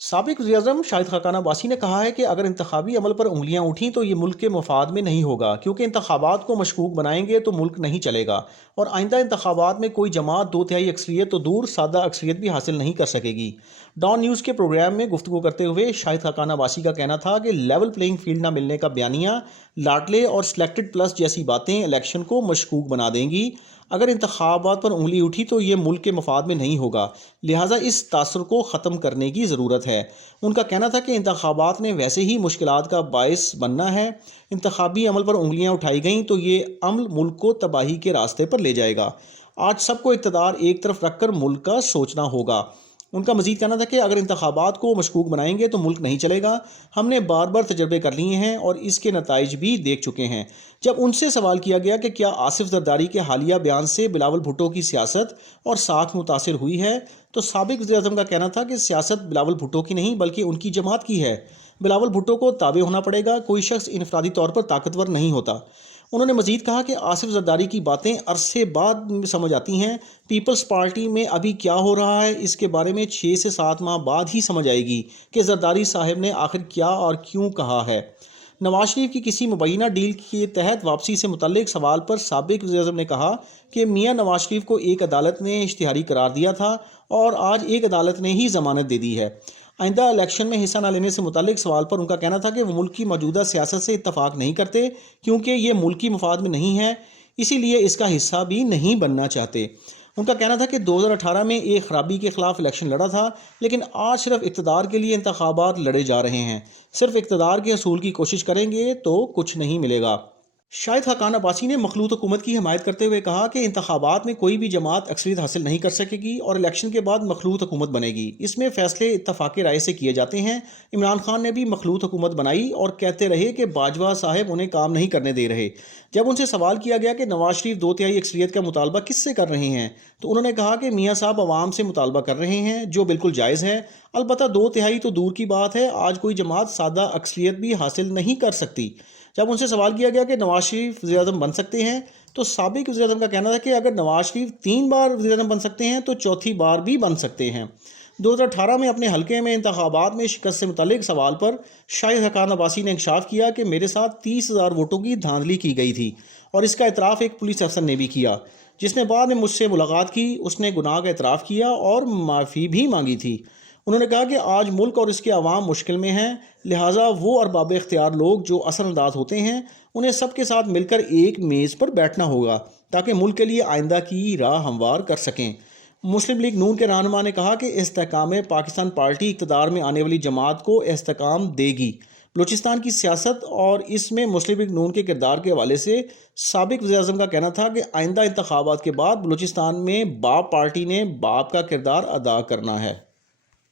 साबिक वज़ीर-ए-आज़म शाहिद खाकान अब्बासी ने कहा है कि अगर इंतखाबी अमल पर उंगलियां उठीं तो ये मुल्क के मफाद में नहीं होगा, क्योंकि इंतखाबात को मशकूक बनाएंगे तो मुल्क नहीं चलेगा और आइंदा इंतखाबात में कोई जमात 2/3 अक्सरियत तो दूर सादा अक्सरियत भी हासिल नहीं कर सकेगी। डॉन न्यूज़ के प्रोग्राम में गुफ्तगू करते हुए शाहिद खाकान अब्बासी का कहना था कि लेवल प्लेइंग फील्ड ना मिलने का बयानिया, लाडले और सिलेक्टेड प्लस जैसी बातें इलेक्शन को मशकूक बना देंगी। अगर इंतखाबात पर उंगली उठी तो ये मुल्क के मफाद में नहीं होगा, लिहाजा इस तासर को ख़त्म करने की ज़रूरत है। उनका कहना था कि इंतखाबात ने वैसे ही मुश्किलात का बायस बनना है। इंतखाबी अमल पर उंगलियां उठाई गईं तो ये अमल मुल्क को तबाही के रास्ते पर ले जाएगा। आज सबको इक़्तिदार एक तरफ रखकर मुल्क का सोचना होगा। उनका मजीद कहना था कि अगर इंतखाबात को मशकूक बनाएंगे तो मुल्क नहीं चलेगा। हमने बार बार तजर्बे कर लिए हैं और इसके नताइज भी देख चुके हैं। जब उनसे सवाल किया गया कि क्या आसिफ जरदारी के हालिया बयान से बिलावल भुट्टो की सियासत और साख मुतासिर हुई है, तो साबिक वज़ीर-ए-आज़म का कहना था कि सियासत बिलावल भुट्टो की नहीं बल्कि उनकी जमात की है। बिलावल भुट्टो को ताबे होना पड़ेगा, कोई शख्स इनफरादी तौर पर ताकतवर नहीं होता। उन्होंने मजीद कहा कि आसिफ जरदारी की बातें अरसे बाद समझ आती हैं। पीपल्स पार्टी में अभी क्या हो रहा है इसके बारे में 6 से 7 माह बाद ही समझ आएगी कि जरदारी साहब ने आखिर क्या और क्यों कहा है। नवाज शरीफ की किसी मुबैना डील के तहत वापसी से मुतल्लिक सवाल पर साबिक वज़ीर-ए-आज़म ने कहा कि मियां नवाज शरीफ को एक अदालत ने इश्तिहारी करार दिया था और आज एक अदालत ने ही ज़मानत दे दी है। आइंदा इलेक्शन में हिस्सा न लेने से मुतल्लिक सवाल पर उनका कहना था कि वो मुल्क की मौजूदा सियासत से इत्तफाक नहीं करते, क्योंकि ये मुल्की मफाद में नहीं है, इसीलिए इसका हिस्सा भी नहीं बनना चाहते। उनका कहना था कि 2018 में एक खराबी के खिलाफ इलेक्शन लड़ा था, लेकिन आज सिर्फ इक़्तिदार के लिए इंतखाबात लड़े जा रहे हैं। सिर्फ इक़्तिदार के हसूल की कोशिश करेंगे तो कुछ नहीं मिलेगा। शाहिद खाकान अब्बासी ने मखलूत हुकूमत की हिमायत करते हुए कहा कि इंतखाबात में कोई भी जमात अक्सरियत हासिल नहीं कर सकेगी और इलेक्शन के बाद मखलूत हुकूमत बनेगी। इसमें फ़ैसले इत्तफाक़ राय से किए जाते हैं। इमरान खान ने भी मखलूत हुकूमत बनाई और कहते रहे कि बाजवा साहब उन्हें काम नहीं करने दे रहे। जब उनसे सवाल किया गया कि नवाज शरीफ 2/3 अक्सरियत का मुतालबा किससे कर रहे हैं, तो उन्होंने कहा कि मियाँ साहब अवाम से मुतालबा कर रहे हैं, जो बिल्कुल जायज़ है। अलबत्ता 2/3 तो दूर की बात है, आज कोई जमात सादा अक्सरियत भी हासिल नहीं कर सकती। जब उनसे सवाल किया गया कि नवाज शरीफ वज़ीर-ए-आज़म बन सकते हैं, तो साबिक वज़ीर-ए-आज़म का कहना था कि अगर नवाज शरीफ 3 बार वज़ीर-ए-आज़म बन सकते हैं तो चौथी बार भी बन सकते हैं। 2018 में अपने हलके में इंतखाबात में शिकस्त से मुतल्लिक सवाल पर शाहिद खाकान अब्बासी ने इंकशाफ किया कि मेरे साथ 30,000 वोटों की धांधली की गई थी और इसका एतराफ़ एक पुलिस अफसर ने भी किया, जिसने बाद में मुझसे मुलाकात की। उसने गुनाह का एतराफ़ किया और माफ़ी भी मांगी थी। उन्होंने कहा कि आज मुल्क और इसके अवाम मुश्किल में हैं, लिहाजा वो अरबाब इख्तियार लोग जो असरअंदाज होते हैं, उन्हें सबके साथ मिलकर एक मेज़ पर बैठना होगा ताकि मुल्क के लिए आइंदा की राह हमवार कर सकें। मुस्लिम लीग नून के रहनुमा ने कहा कि इस्तेहकाम पाकिस्तान पार्टी इक़्तिदार में आने वाली जमात को इस्तेहकाम देगी। बलूचिस्तान की सियासत और इसमें मुस्लिम लीग नून के किरदार के हवाले से साबिक वज़ीर-ए-आज़म का कहना था कि आइंदा इंतखाबात के बाद बलूचिस्तान में बाप पार्टी ने बाप का किरदार अदा करना है।